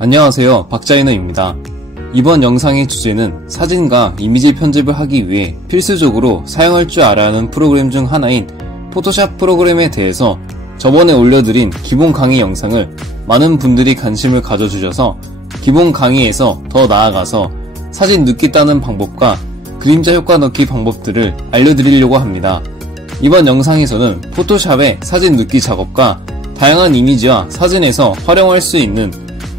안녕하세요, 박자이너입니다. 이번 영상의 주제는 사진과 이미지 편집을 하기 위해 필수적으로 사용할 줄 알아야 하는 프로그램 중 하나인 포토샵 프로그램에 대해서 저번에 올려드린 기본 강의 영상을 많은 분들이 관심을 가져주셔서 기본 강의에서 더 나아가서 사진 넣기 따는 방법과 그림자 효과 넣기 방법들을 알려드리려고 합니다. 이번 영상에서는 포토샵의 사진 넣기 작업과 다양한 이미지와 사진에서 활용할 수 있는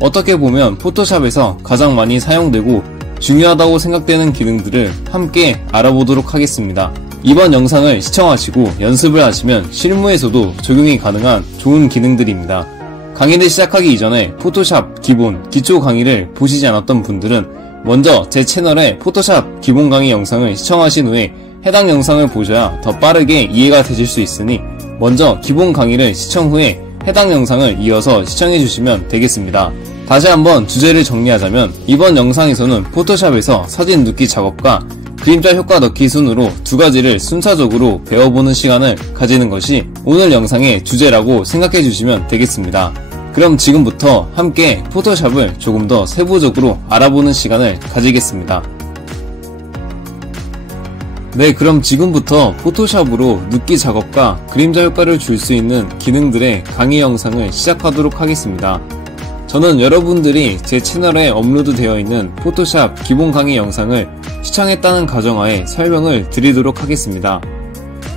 어떻게 보면 포토샵에서 가장 많이 사용되고 중요하다고 생각되는 기능들을 함께 알아보도록 하겠습니다. 이번 영상을 시청하시고 연습을 하시면 실무에서도 적용이 가능한 좋은 기능들입니다. 강의를 시작하기 이전에 포토샵 기본, 기초 강의를 보시지 않았던 분들은 먼저 제 채널의 포토샵 기본 강의 영상을 시청하신 후에 해당 영상을 보셔야 더 빠르게 이해가 되실 수 있으니 먼저 기본 강의를 시청 후에 해당 영상을 이어서 시청해 주시면 되겠습니다. 다시 한번 주제를 정리하자면 이번 영상에서는 포토샵에서 사진 넣기 작업과 그림자 효과 넣기 순으로 두 가지를 순차적으로 배워보는 시간을 가지는 것이 오늘 영상의 주제라고 생각해 주시면 되겠습니다. 그럼 지금부터 함께 포토샵을 조금 더 세부적으로 알아보는 시간을 가지겠습니다. 네, 그럼 지금부터 포토샵으로 넣기 작업과 그림자 효과를 줄 수 있는 기능들의 강의 영상을 시작하도록 하겠습니다. 저는 여러분들이 제 채널에 업로드 되어 있는 포토샵 기본 강의 영상을 시청했다는 가정하에 설명을 드리도록 하겠습니다.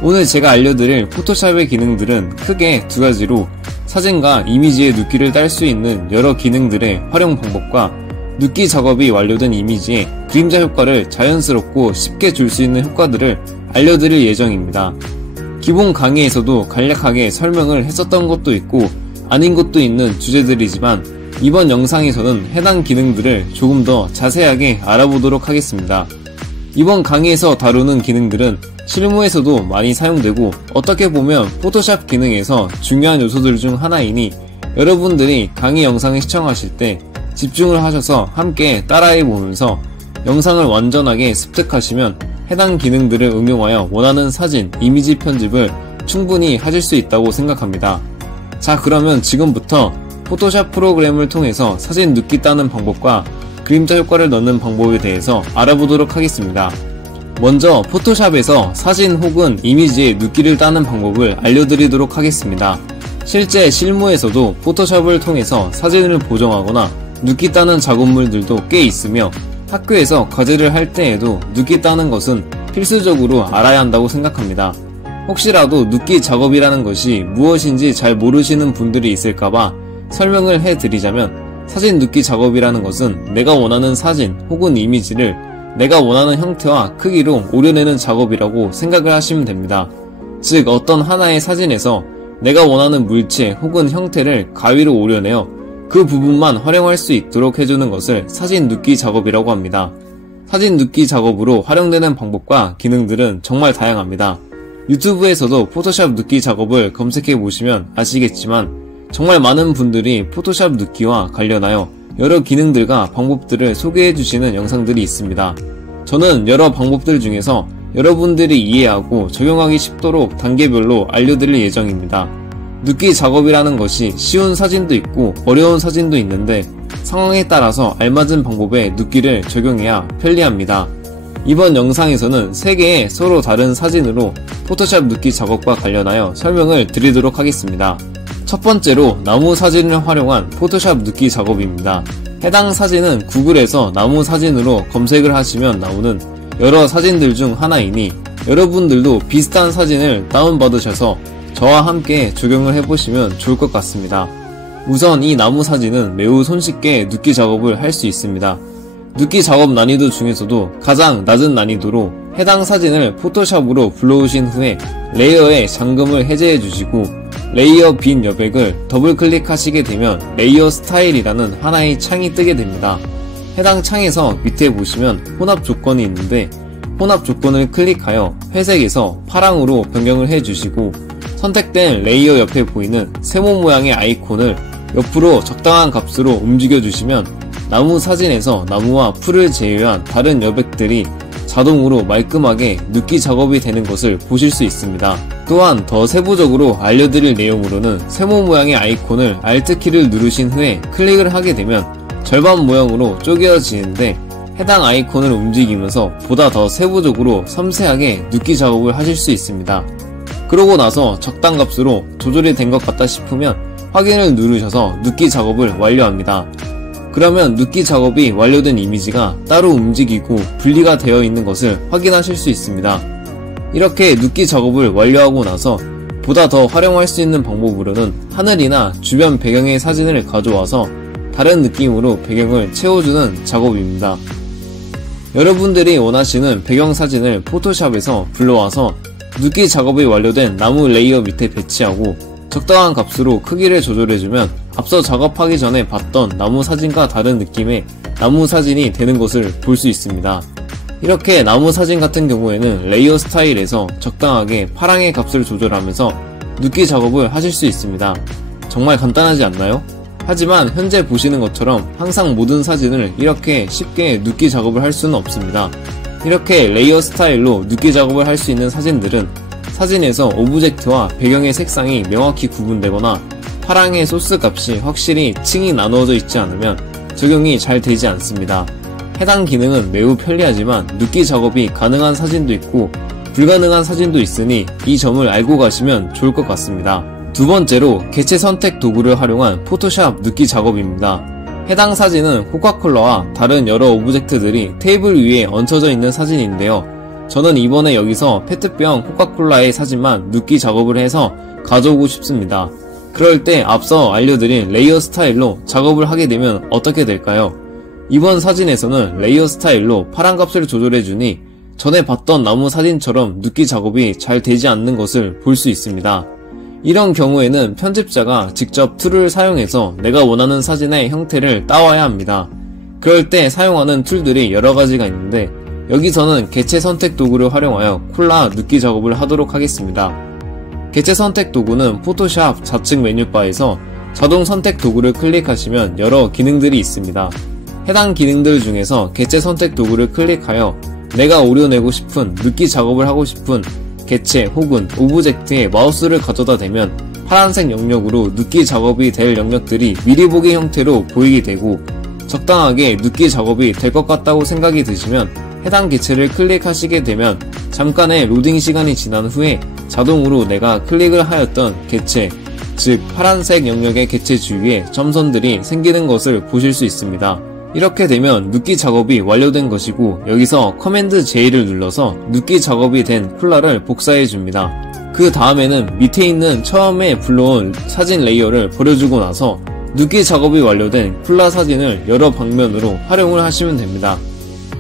오늘 제가 알려드릴 포토샵의 기능들은 크게 두 가지로 사진과 이미지의 넣기를 딸 수 있는 여러 기능들의 활용 방법과 넣기 작업이 완료된 이미지에 그림자 효과를 자연스럽고 쉽게 줄 수 있는 효과들을 알려드릴 예정입니다. 기본 강의에서도 간략하게 설명을 했었던 것도 있고 아닌 것도 있는 주제들이지만 이번 영상에서는 해당 기능들을 조금 더 자세하게 알아보도록 하겠습니다. 이번 강의에서 다루는 기능들은 실무에서도 많이 사용되고 어떻게 보면 포토샵 기능에서 중요한 요소들 중 하나이니 여러분들이 강의 영상을 시청하실 때 집중을 하셔서 함께 따라해 보면서 영상을 완전하게 습득하시면 해당 기능들을 응용하여 원하는 사진, 이미지 편집을 충분히 하실 수 있다고 생각합니다. 자, 그러면 지금부터 포토샵 프로그램을 통해서 사진 넣기 따는 방법과 그림자 효과를 넣는 방법에 대해서 알아보도록 하겠습니다. 먼저 포토샵에서 사진 혹은 이미지의 넣기를 따는 방법을 알려드리도록 하겠습니다. 실제 실무에서도 포토샵을 통해서 사진을 보정하거나 넣기 따는 작업물들도 꽤 있으며 학교에서 과제를 할 때에도 넣기 따는 것은 필수적으로 알아야 한다고 생각합니다. 혹시라도 넣기 작업이라는 것이 무엇인지 잘 모르시는 분들이 있을까봐 설명을 해드리자면 사진 넣기 작업이라는 것은 내가 원하는 사진 혹은 이미지를 내가 원하는 형태와 크기로 오려내는 작업이라고 생각을 하시면 됩니다. 즉 어떤 하나의 사진에서 내가 원하는 물체 혹은 형태를 가위로 오려내어 그 부분만 활용할 수 있도록 해주는 것을 사진 넣기 작업이라고 합니다. 사진 넣기 작업으로 활용되는 방법과 기능들은 정말 다양합니다. 유튜브에서도 포토샵 넣기 작업을 검색해 보시면 아시겠지만 정말 많은 분들이 포토샵 넣기와 관련하여 여러 기능들과 방법들을 소개해 주시는 영상들이 있습니다. 저는 여러 방법들 중에서 여러분들이 이해하고 적용하기 쉽도록 단계별로 알려드릴 예정입니다. 넣기 작업이라는 것이 쉬운 사진도 있고 어려운 사진도 있는데 상황에 따라서 알맞은 방법의 넣기를 적용해야 편리합니다. 이번 영상에서는 3개의 서로 다른 사진으로 포토샵 넣기 작업과 관련하여 설명을 드리도록 하겠습니다. 첫 번째로 나무 사진을 활용한 포토샵 넣기 작업입니다. 해당 사진은 구글에서 나무 사진으로 검색을 하시면 나오는 여러 사진들 중 하나이니 여러분들도 비슷한 사진을 다운받으셔서 저와 함께 적용을 해보시면 좋을 것 같습니다. 우선 이 나무 사진은 매우 손쉽게 넣기 작업을 할 수 있습니다. 넣기 작업 난이도 중에서도 가장 낮은 난이도로 해당 사진을 포토샵으로 불러오신 후에 레이어의 잠금을 해제해 주시고 레이어 빈 여백을 더블 클릭하시게 되면 레이어 스타일이라는 하나의 창이 뜨게 됩니다. 해당 창에서 밑에 보시면 혼합 조건이 있는데 혼합 조건을 클릭하여 회색에서 파랑으로 변경을 해주시고 선택된 레이어 옆에 보이는 세모 모양의 아이콘을 옆으로 적당한 값으로 움직여 주시면 나무 사진에서 나무와 풀을 제외한 다른 여백들이 자동으로 말끔하게 넣기 작업이 되는 것을 보실 수 있습니다. 또한 더 세부적으로 알려드릴 내용으로는 세모 모양의 아이콘을 Alt키를 누르신 후에 클릭을 하게 되면 절반 모형으로 쪼개어지는데 해당 아이콘을 움직이면서 보다 더 세부적으로 섬세하게 눕기 작업을 하실 수 있습니다. 그러고 나서 적당 값으로 조절이 된 것 같다 싶으면 확인을 누르셔서 눕기 작업을 완료합니다. 그러면 눕기 작업이 완료된 이미지가 따로 움직이고 분리가 되어 있는 것을 확인하실 수 있습니다. 이렇게 눕기 작업을 완료하고 나서 보다 더 활용할 수 있는 방법으로는 하늘이나 주변 배경의 사진을 가져와서 다른 느낌으로 배경을 채워주는 작업입니다. 여러분들이 원하시는 배경 사진을 포토샵에서 불러와서 눕기 작업이 완료된 나무 레이어 밑에 배치하고 적당한 값으로 크기를 조절해주면 앞서 작업하기 전에 봤던 나무 사진과 다른 느낌의 나무 사진이 되는 것을 볼 수 있습니다. 이렇게 나무 사진 같은 경우에는 레이어 스타일에서 적당하게 파랑의 값을 조절하면서 눕기 작업을 하실 수 있습니다. 정말 간단하지 않나요? 하지만 현재 보시는 것처럼 항상 모든 사진을 이렇게 쉽게 눕기 작업을 할 수는 없습니다. 이렇게 레이어 스타일로 눕기 작업을 할 수 있는 사진들은 사진에서 오브젝트와 배경의 색상이 명확히 구분되거나 파랑의 소스 값이 확실히 층이 나누어져 있지 않으면 적용이 잘 되지 않습니다. 해당 기능은 매우 편리하지만 눕기 작업이 가능한 사진도 있고 불가능한 사진도 있으니 이 점을 알고 가시면 좋을 것 같습니다. 두 번째로 개체 선택 도구를 활용한 포토샵 눕기 작업입니다. 해당 사진은 코카콜라와 다른 여러 오브젝트들이 테이블 위에 얹혀져 있는 사진인데요. 저는 이번에 여기서 페트병 코카콜라의 사진만 눕기 작업을 해서 가져오고 싶습니다. 그럴 때 앞서 알려드린 레이어 스타일로 작업을 하게 되면 어떻게 될까요? 이번 사진에서는 레이어 스타일로 파란 값을 조절해주니 전에 봤던 나무 사진처럼 눕기 작업이 잘 되지 않는 것을 볼 수 있습니다. 이런 경우에는 편집자가 직접 툴을 사용해서 내가 원하는 사진의 형태를 따와야 합니다. 그럴 때 사용하는 툴들이 여러 가지가 있는데 여기서는 개체 선택 도구를 활용하여 콜라 눕기 작업을 하도록 하겠습니다. 개체 선택 도구는 포토샵 좌측 메뉴바에서 자동 선택 도구를 클릭하시면 여러 기능들이 있습니다. 해당 기능들 중에서 개체 선택 도구를 클릭하여 내가 오려내고 싶은 눕기 작업을 하고 싶은 개체 혹은 오브젝트에 마우스를 가져다 대면 파란색 영역으로 눕기 작업이 될 영역들이 미리 보기 형태로 보이게 되고 적당하게 눕기 작업이 될 것 같다고 생각이 드시면 해당 개체를 클릭하시게 되면 잠깐의 로딩 시간이 지난 후에 자동으로 내가 클릭을 하였던 개체, 즉 파란색 영역의 개체 주위에 점선들이 생기는 것을 보실 수 있습니다. 이렇게 되면 눕기 작업이 완료된 것이고 여기서 커맨드 J를 눌러서 눕기 작업이 된 콜라를 복사해 줍니다. 그 다음에는 밑에 있는 처음에 불러온 사진 레이어를 버려주고 나서 눕기 작업이 완료된 콜라 사진을 여러 방면으로 활용을 하시면 됩니다.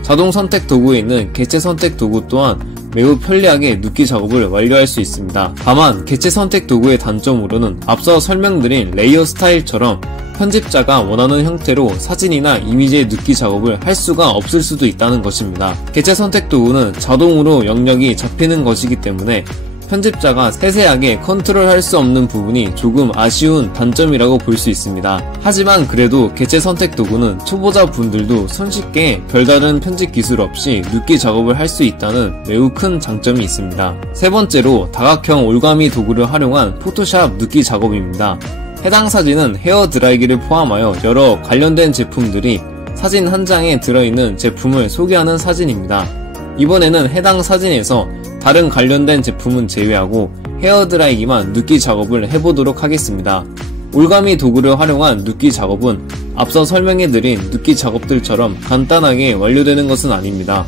자동 선택 도구에 있는 개체 선택 도구 또한 매우 편리하게 눕기 작업을 완료할 수 있습니다. 다만 개체 선택 도구의 단점으로는 앞서 설명드린 레이어 스타일처럼 편집자가 원하는 형태로 사진이나 이미지의 눕기 작업을 할 수가 없을 수도 있다는 것입니다. 개체 선택 도구는 자동으로 영역이 잡히는 것이기 때문에 편집자가 세세하게 컨트롤할 수 없는 부분이 조금 아쉬운 단점이라고 볼 수 있습니다. 하지만 그래도 개체 선택 도구는 초보자 분들도 손쉽게 별다른 편집 기술 없이 눕기 작업을 할 수 있다는 매우 큰 장점이 있습니다. 세 번째로 다각형 올가미 도구를 활용한 포토샵 눕기 작업입니다. 해당 사진은 헤어 드라이기를 포함하여 여러 관련된 제품들이 사진 한 장에 들어있는 제품을 소개하는 사진입니다. 이번에는 해당 사진에서 다른 관련된 제품은 제외하고 헤어드라이기만 눕기 작업을 해보도록 하겠습니다. 올가미 도구를 활용한 눕기 작업은 앞서 설명해드린 눕기 작업들처럼 간단하게 완료되는 것은 아닙니다.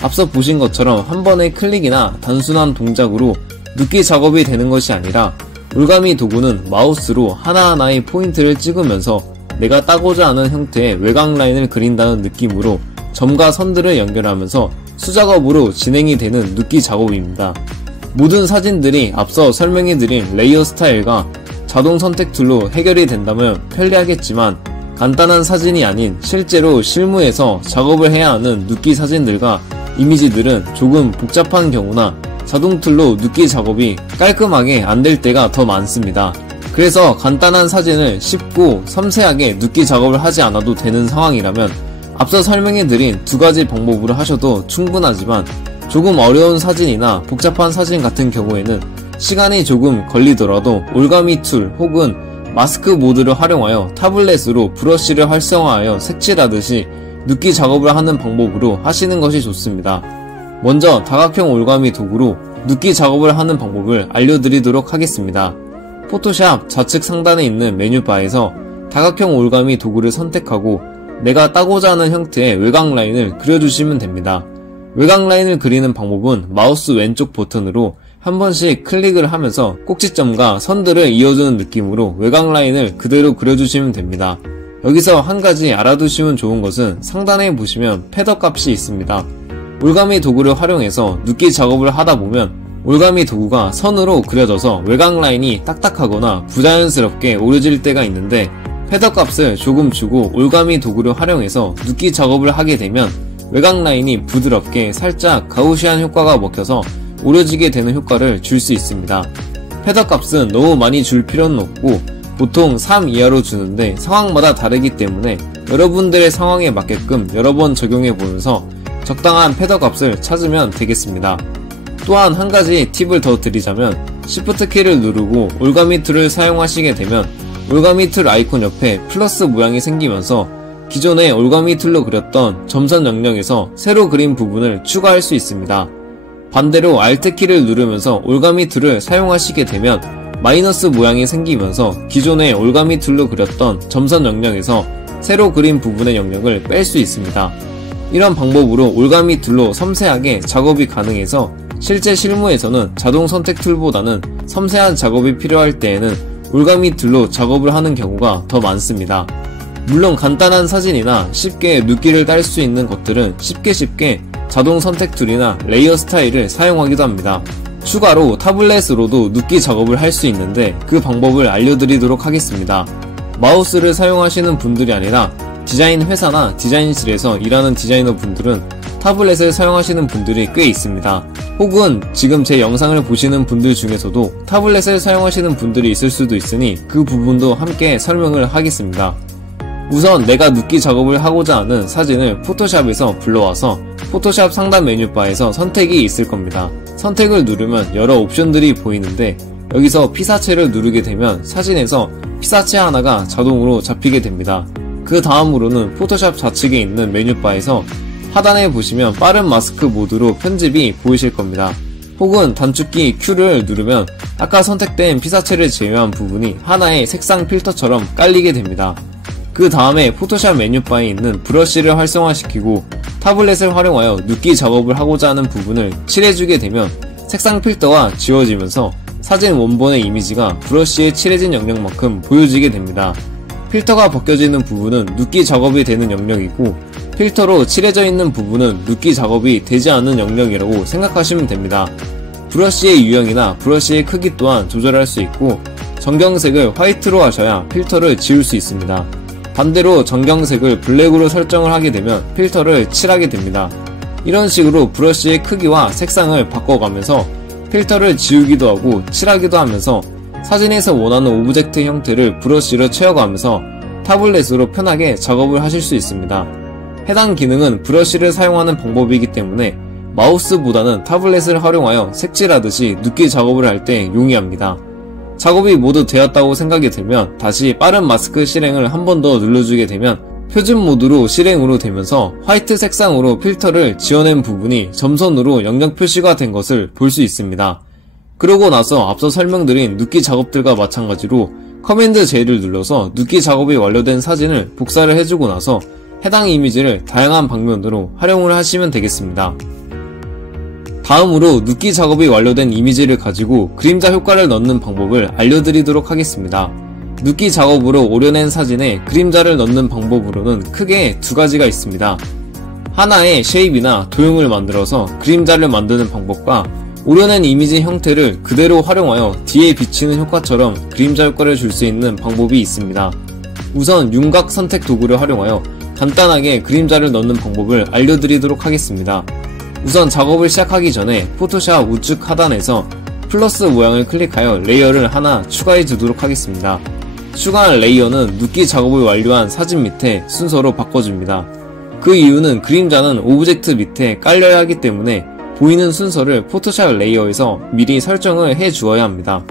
앞서 보신 것처럼 한 번의 클릭이나 단순한 동작으로 눕기 작업이 되는 것이 아니라 올가미 도구는 마우스로 하나하나의 포인트를 찍으면서 내가 따고자 하는 형태의 외곽 라인을 그린다는 느낌으로 점과 선들을 연결하면서 수작업으로 진행이 되는 눕기 작업입니다. 모든 사진들이 앞서 설명해드린 레이어 스타일과 자동 선택 툴로 해결이 된다면 편리하겠지만 간단한 사진이 아닌 실제로 실무에서 작업을 해야 하는 눕기 사진들과 이미지들은 조금 복잡한 경우나 자동 툴로 눕기 작업이 깔끔하게 안 될 때가 더 많습니다. 그래서 간단한 사진을 쉽고 섬세하게 눕기 작업을 하지 않아도 되는 상황이라면 앞서 설명해드린 두 가지 방법으로 하셔도 충분하지만 조금 어려운 사진이나 복잡한 사진 같은 경우에는 시간이 조금 걸리더라도 올가미 툴 혹은 마스크 모드를 활용하여 타블렛으로 브러쉬를 활성화하여 색칠하듯이 눕기 작업을 하는 방법으로 하시는 것이 좋습니다. 먼저 다각형 올가미 도구로 눕기 작업을 하는 방법을 알려드리도록 하겠습니다. 포토샵 좌측 상단에 있는 메뉴바에서 다각형 올가미 도구를 선택하고 내가 따고자 하는 형태의 외곽 라인을 그려주시면 됩니다. 외곽 라인을 그리는 방법은 마우스 왼쪽 버튼으로 한 번씩 클릭을 하면서 꼭지점과 선들을 이어주는 느낌으로 외곽 라인을 그대로 그려주시면 됩니다. 여기서 한 가지 알아두시면 좋은 것은 상단에 보시면 패더 값이 있습니다. 올가미 도구를 활용해서 눕기 작업을 하다 보면 올가미 도구가 선으로 그려져서 외곽 라인이 딱딱하거나 부자연스럽게 오려질 때가 있는데 패더 값을 조금 주고 올가미 도구를 활용해서 눕기 작업을 하게 되면 외곽 라인이 부드럽게 살짝 가우시안 효과가 먹혀서 오려지게 되는 효과를 줄 수 있습니다. 패더 값은 너무 많이 줄 필요는 없고 보통 3 이하로 주는데 상황마다 다르기 때문에 여러분들의 상황에 맞게끔 여러 번 적용해 보면서 적당한 패더 값을 찾으면 되겠습니다. 또한 한 가지 팁을 더 드리자면 Shift 키를 누르고 올가미 툴을 사용하시게 되면 올가미 툴 아이콘 옆에 플러스 모양이 생기면서 기존의 올가미 툴로 그렸던 점선 영역에서 새로 그린 부분을 추가할 수 있습니다. 반대로 Alt 키를 누르면서 올가미 툴을 사용하시게 되면 마이너스 모양이 생기면서 기존의 올가미 툴로 그렸던 점선 영역에서 새로 그린 부분의 영역을 뺄 수 있습니다. 이런 방법으로 올가미 툴로 섬세하게 작업이 가능해서 실제 실무에서는 자동 선택 툴보다는 섬세한 작업이 필요할 때에는 올가미 툴로 작업을 하는 경우가 더 많습니다. 물론 간단한 사진이나 쉽게 눕기를 딸 수 있는 것들은 쉽게 자동 선택 툴이나 레이어 스타일을 사용하기도 합니다. 추가로 타블렛으로도 눕기 작업을 할 수 있는데 그 방법을 알려드리도록 하겠습니다. 마우스를 사용하시는 분들이 아니라 디자인 회사나 디자인실에서 일하는 디자이너 분들은 타블렛을 사용하시는 분들이 꽤 있습니다. 혹은 지금 제 영상을 보시는 분들 중에서도 타블렛을 사용하시는 분들이 있을 수도 있으니 그 부분도 함께 설명을 하겠습니다. 우선 내가 눕기 작업을 하고자 하는 사진을 포토샵에서 불러와서 포토샵 상단 메뉴바에서 선택이 있을 겁니다. 선택을 누르면 여러 옵션들이 보이는데 여기서 피사체를 누르게 되면 사진에서 피사체 하나가 자동으로 잡히게 됩니다. 그 다음으로는 포토샵 좌측에 있는 메뉴바에서 하단에 보시면 빠른 마스크 모드로 편집이 보이실 겁니다. 혹은 단축키 Q를 누르면 아까 선택된 피사체를 제외한 부분이 하나의 색상 필터처럼 깔리게 됩니다. 그 다음에 포토샵 메뉴바에 있는 브러쉬를 활성화시키고 타블렛을 활용하여 눕기 작업을 하고자 하는 부분을 칠해주게 되면 색상 필터가 지워지면서 사진 원본의 이미지가 브러쉬에 칠해진 영역만큼 보여지게 됩니다. 필터가 벗겨지는 부분은 눕기 작업이 되는 영역이고 필터로 칠해져 있는 부분은 눕기 작업이 되지 않는 영역이라고 생각하시면 됩니다. 브러쉬의 유형이나 브러쉬의 크기 또한 조절할 수 있고 정경색을 화이트로 하셔야 필터를 지울 수 있습니다. 반대로 정경색을 블랙으로 설정을 하게 되면 필터를 칠하게 됩니다. 이런 식으로 브러쉬의 크기와 색상을 바꿔가면서 필터를 지우기도 하고 칠하기도 하면서 사진에서 원하는 오브젝트 형태를 브러쉬로 채워가면서 타블렛으로 편하게 작업을 하실 수 있습니다. 해당 기능은 브러쉬를 사용하는 방법이기 때문에 마우스보다는 타블렛을 활용하여 색칠하듯이 눕기 작업을 할 때 용이합니다. 작업이 모두 되었다고 생각이 들면 다시 빠른 마스크 실행을 한 번 더 눌러주게 되면 표준 모드로 실행으로 되면서 화이트 색상으로 필터를 지워낸 부분이 점선으로 영역 표시가 된 것을 볼 수 있습니다. 그러고 나서 앞서 설명드린 눕기 작업들과 마찬가지로 커맨드 J를 눌러서 눕기 작업이 완료된 사진을 복사를 해주고 나서 해당 이미지를 다양한 방면으로 활용을 하시면 되겠습니다. 다음으로 눕기 작업이 완료된 이미지를 가지고 그림자 효과를 넣는 방법을 알려드리도록 하겠습니다. 눕기 작업으로 오려낸 사진에 그림자를 넣는 방법으로는 크게 두 가지가 있습니다. 하나의 쉐입이나 도형을 만들어서 그림자를 만드는 방법과 오려낸 이미지 형태를 그대로 활용하여 뒤에 비치는 효과처럼 그림자 효과를 줄 수 있는 방법이 있습니다. 우선 윤곽 선택 도구를 활용하여 간단하게 그림자를 넣는 방법을 알려드리도록 하겠습니다. 우선 작업을 시작하기 전에 포토샵 우측 하단에서 플러스 모양을 클릭하여 레이어를 하나 추가해 주도록 하겠습니다. 추가한 레이어는 눕기 작업을 완료한 사진 밑에 순서로 바꿔줍니다. 그 이유는 그림자는 오브젝트 밑에 깔려야 하기 때문에 보이는 순서를 포토샵 레이어에서 미리 설정을 해 주어야 합니다.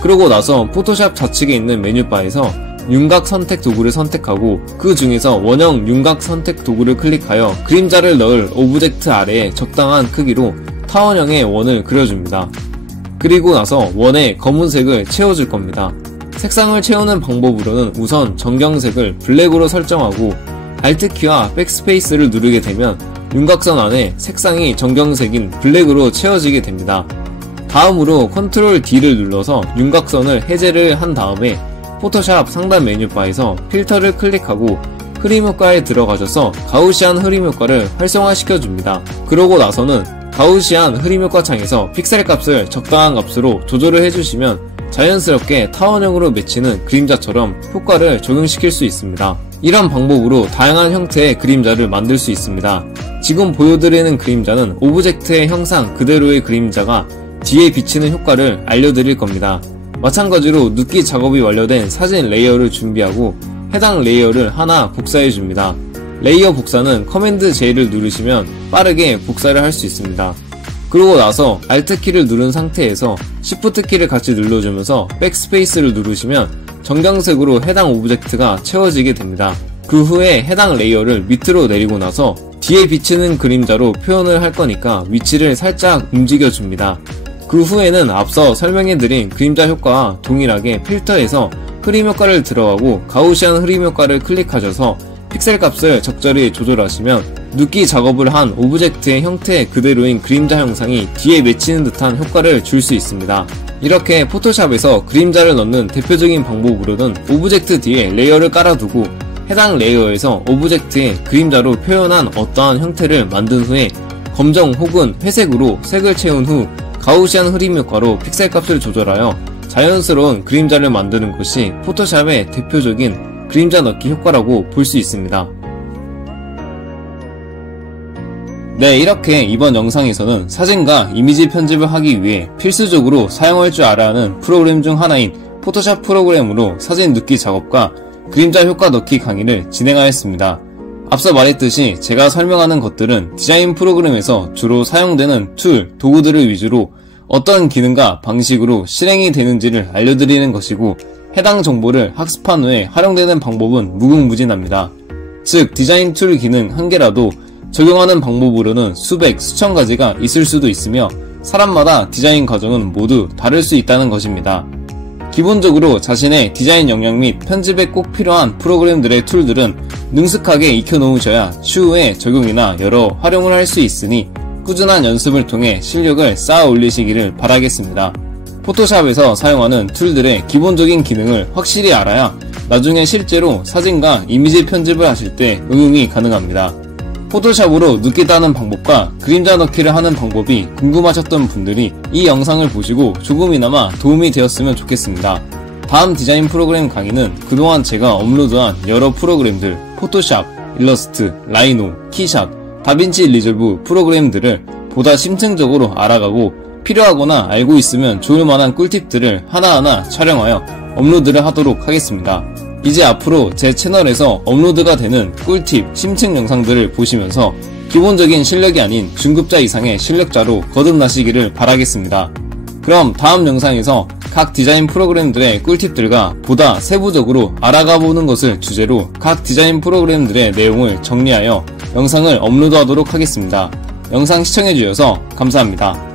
그러고 나서 포토샵 좌측에 있는 메뉴바에서 윤곽 선택 도구를 선택하고 그 중에서 원형 윤곽 선택 도구를 클릭하여 그림자를 넣을 오브젝트 아래에 적당한 크기로 타원형의 원을 그려줍니다. 그리고 나서 원에 검은색을 채워줄 겁니다. 색상을 채우는 방법으로는 우선 정경색을 블랙으로 설정하고 Alt키와 백스페이스를 누르게 되면 윤곽선 안에 색상이 정경색인 블랙으로 채워지게 됩니다. 다음으로 Ctrl D를 눌러서 윤곽선을 해제를 한 다음에 포토샵 상단 메뉴바에서 필터를 클릭하고 흐림 효과에 들어가셔서 가우시안 흐림 효과를 활성화시켜 줍니다. 그러고 나서는 가우시안 흐림 효과 창에서 픽셀 값을 적당한 값으로 조절을 해주시면 자연스럽게 타원형으로 맺히는 그림자처럼 효과를 적용시킬 수 있습니다. 이런 방법으로 다양한 형태의 그림자를 만들 수 있습니다. 지금 보여드리는 그림자는 오브젝트의 형상 그대로의 그림자가 뒤에 비치는 효과를 알려드릴 겁니다. 마찬가지로 눕기 작업이 완료된 사진 레이어를 준비하고 해당 레이어를 하나 복사해줍니다. 레이어 복사는 커맨드 J를 누르시면 빠르게 복사를 할 수 있습니다. 그러고 나서 Alt키를 누른 상태에서 Shift키를 같이 눌러주면서 백스페이스를 누르시면 정경색으로 해당 오브젝트가 채워지게 됩니다. 그 후에 해당 레이어를 밑으로 내리고 나서 뒤에 비치는 그림자로 표현을 할 거니까 위치를 살짝 움직여줍니다. 그 후에는 앞서 설명해드린 그림자 효과와 동일하게 필터에서 흐림 효과를 들어가고 가우시안 흐림 효과를 클릭하셔서 픽셀 값을 적절히 조절하시면 눕기 작업을 한 오브젝트의 형태 그대로인 그림자 형상이 뒤에 맺히는 듯한 효과를 줄 수 있습니다. 이렇게 포토샵에서 그림자를 넣는 대표적인 방법으로는 오브젝트 뒤에 레이어를 깔아두고 해당 레이어에서 오브젝트의 그림자로 표현한 어떠한 형태를 만든 후에 검정 혹은 회색으로 색을 채운 후 가우시안 흐림 효과로 픽셀 값을 조절하여 자연스러운 그림자를 만드는 것이 포토샵의 대표적인 그림자 넣기 효과라고 볼 수 있습니다. 네, 이렇게 이번 영상에서는 사진과 이미지 편집을 하기 위해 필수적으로 사용할 줄 알아야 하는 프로그램 중 하나인 포토샵 프로그램으로 사진 눕기 작업과 그림자 효과 넣기 강의를 진행하였습니다. 앞서 말했듯이 제가 설명하는 것들은 디자인 프로그램에서 주로 사용되는 툴, 도구들을 위주로 어떤 기능과 방식으로 실행이 되는지를 알려드리는 것이고 해당 정보를 학습한 후에 활용되는 방법은 무궁무진합니다. 즉 디자인 툴 기능 한 개라도 적용하는 방법으로는 수백, 수천 가지가 있을 수도 있으며 사람마다 디자인 과정은 모두 다를 수 있다는 것입니다. 기본적으로 자신의 디자인 역량 및 편집에 꼭 필요한 프로그램들의 툴들은 능숙하게 익혀놓으셔야 추후에 적용이나 여러 활용을 할 수 있으니 꾸준한 연습을 통해 실력을 쌓아 올리시기를 바라겠습니다. 포토샵에서 사용하는 툴들의 기본적인 기능을 확실히 알아야 나중에 실제로 사진과 이미지 편집을 하실 때 응용이 가능합니다. 포토샵으로 눕기 따는 방법과 그림자 넣기를 하는 방법이 궁금하셨던 분들이 이 영상을 보시고 조금이나마 도움이 되었으면 좋겠습니다. 다음 디자인 프로그램 강의는 그동안 제가 업로드한 여러 프로그램들 포토샵, 일러스트, 라이노, 키샷, 다빈치 리졸브 프로그램들을 보다 심층적으로 알아가고 필요하거나 알고 있으면 좋을 만한 꿀팁들을 하나하나 촬영하여 업로드를 하도록 하겠습니다. 이제 앞으로 제 채널에서 업로드가 되는 꿀팁, 심층 영상들을 보시면서 기본적인 실력이 아닌 중급자 이상의 실력자로 거듭나시기를 바라겠습니다. 그럼 다음 영상에서 각 디자인 프로그램들의 꿀팁들과 보다 세부적으로 알아가보는 것을 주제로 각 디자인 프로그램들의 내용을 정리하여 영상을 업로드하도록 하겠습니다. 영상 시청해주셔서 감사합니다.